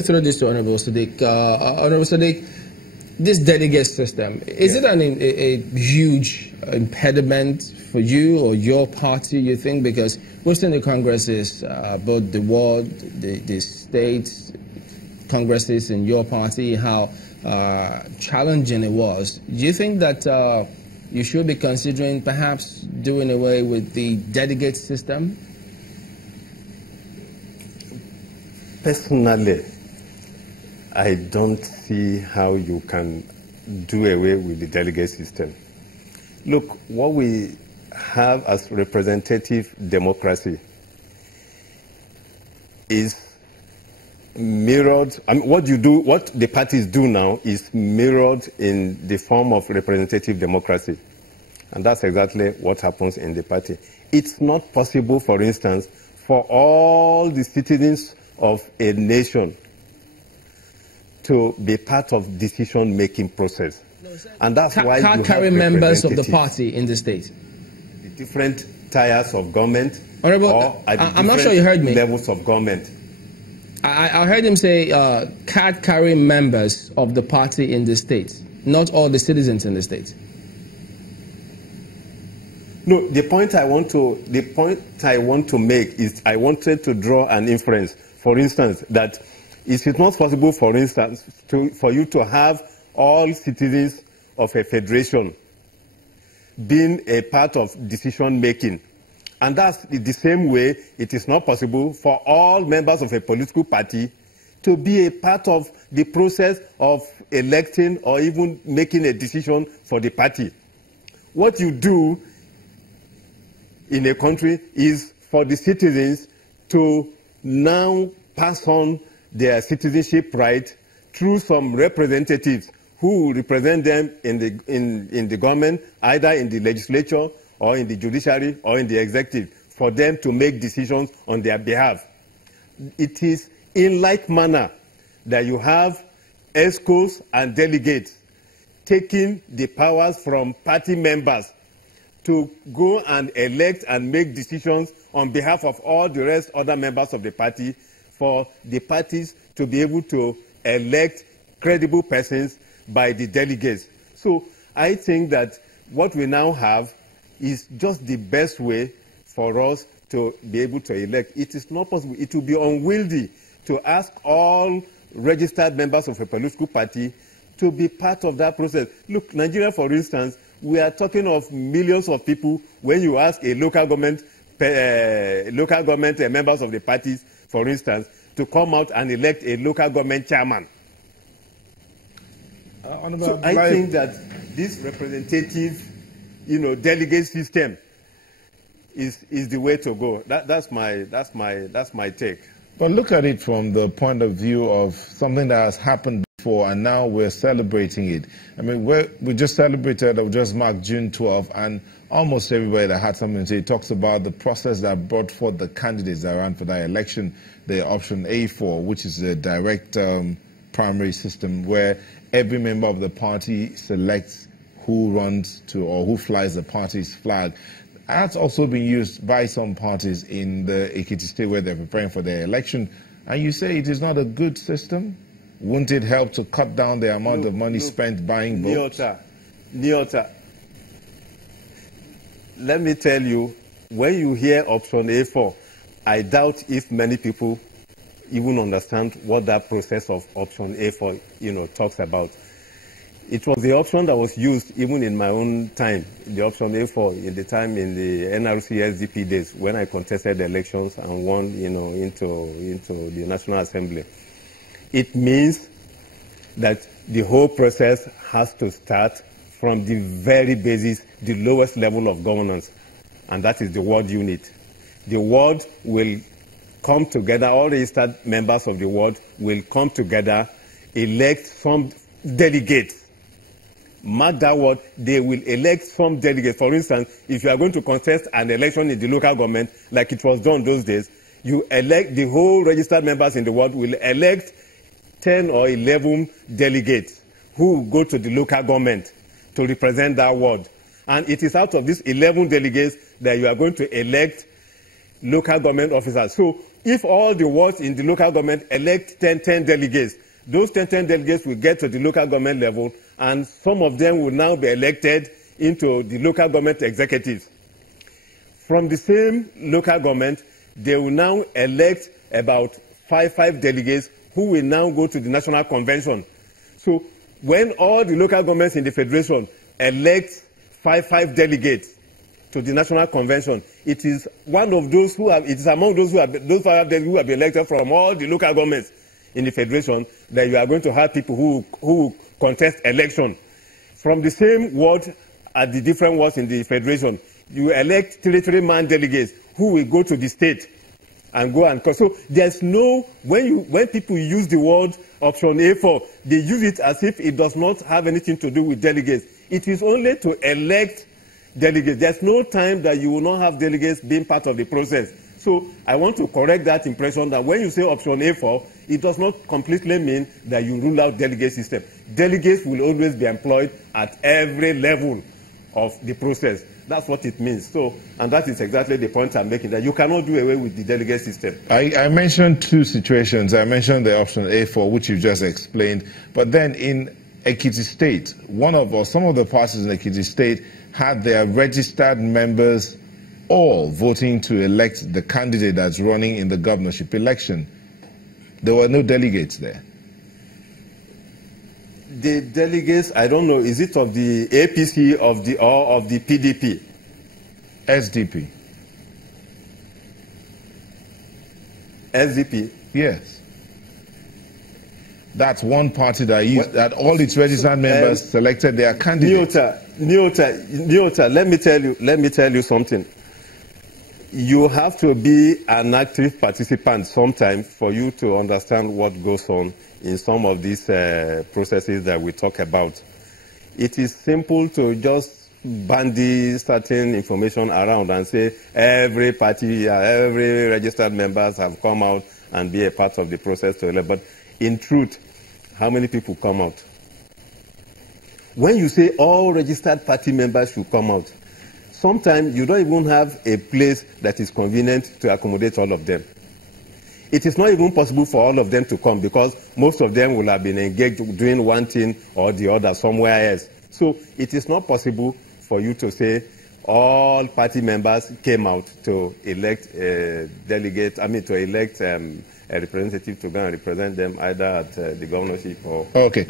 Throw this to Honorable Sadiq. Honorable Sadiq, this delegate system, is it a huge impediment for you or your party, you think? Because we've seen the congresses, both the ward, the state congresses in your party, how challenging it was. Do you think that you should be considering perhaps doing away with the delegate system? Personally, I don't see how you can do away with the delegate system. Look, what we have as representative democracy is mirrored. I mean, what the parties do now is mirrored in the form of representative democracy. And that's exactly what happens in the party. It's not possible, for instance, for all the citizens of a nation to be part of decision-making process. And that's why you have carry members of the party in the state. The different tiers of government. Honorable, I'm not sure you heard me. Levels of government. I heard him say card carrying members of the party in the state, not all the citizens in the state. No, the point I want to make is I wanted to draw an inference. For instance, that it is not possible, for instance, for you to have all citizens of a federation being a part of decision making. And that's the same way it is not possible for all members of a political party to be a part of the process of electing or even making a decision for the party. What you do in a country is for the citizens to now pass on their citizenship right through some representatives who represent them in the government, either in the legislature or in the judiciary or in the executive, for them to make decisions on their behalf. It is in like manner that you have ESCOs and delegates taking the powers from party members to go and elect and make decisions on behalf of all the rest other members of the party, for the parties to be able to elect credible persons by the delegates. So I think that what we now have is just the best way for us to be able to elect. It is not possible. It will be unwieldy to ask all registered members of a political party to be part of that process. Look, Nigeria, for instance, we are talking of millions of people. When you ask a local government members of the parties, for instance, to come out and elect a local government chairman. So I think that this representative, delegate system is the way to go. That's my take. But look at it from the point of view of something that has happened before, and now we're celebrating it. I mean, we just celebrated, or just marked June 12th, and almost everybody that had something to say talks about the process that brought forth the candidates that ran for that election, the option A4, which is a direct primary system where every member of the party selects who runs to or who flies the party's flag. That's also been used by some parties in the Ekiti state where they're preparing for their election. And you say it is not a good system? Wouldn't it help to cut down the amount of money spent buying votes? Nyota, let me tell you, when you hear option A4, I doubt if many people even understand what that process of option A4, talks about. It was the option that was used even in my own time, the option A4, in the time in the NRC SDP days when I contested the elections and won, into the National Assembly. It means that the whole process has to start from the very basis, the lowest level of governance, and that is the ward unit. The ward will come together, all registered members of the ward will come together, elect some delegates. Mark that word, they will elect some delegates. For instance, if you are going to contest an election in the local government, like it was done those days, you elect the whole registered members in the ward will elect 10 or 11 delegates who will go to the local government to represent that ward. And it is out of these 11 delegates that you are going to elect local government officers. So if all the wards in the local government elect 10 delegates, those 10 delegates will get to the local government level, and some of them will now be elected into the local government executives. From the same local government, they will now elect about five delegates who will now go to the national convention. So when all the local governments in the federation elect five delegates to the national convention, it is one of those who have, it is among those who have, those 5 delegates who have been elected from all the local governments in the federation that you are going to have people who contest election. From the same ward at the different wards in the federation, you elect 3-man delegates who will go to the state and go and so there's no, when people use the word option A4, they use it as if it does not have anything to do with delegates. It is only to elect delegates. There's no time that you will not have delegates being part of the process. So I want to correct that impression that when you say option A4, it does not completely mean that you rule out delegate system. Delegates will always be employed at every level of the process. That's what it means. So, and that is exactly the point I'm making, that you cannot do away with the delegate system. I mentioned 2 situations. I mentioned the option A4, which you just explained. But then in Ekiti State, some of the parties in Ekiti State had their registered members all voting to elect the candidate that's running in the governorship election. There were no delegates there. The delegates, I don't know, is it of the APC or of the PDP? SDP. SDP? Yes. That's one party that all its registered members selected their candidate. Nyota, let me tell you something. You have to be an active participant sometimes for you to understand what goes on in some of these processes that we talk about. It is simple to just bandy certain information around and say every party, every registered members have come out and be a part of the process to elect. But in truth, how many people come out? When you say all registered party members should come out, sometimes you don't even have a place that is convenient to accommodate all of them. It is not even possible for all of them to come because most of them will have been engaged doing one thing or the other somewhere else. So it is not possible for you to say all party members came out to elect a delegate, to elect a representative to go and represent them either at the governorship or... Okay.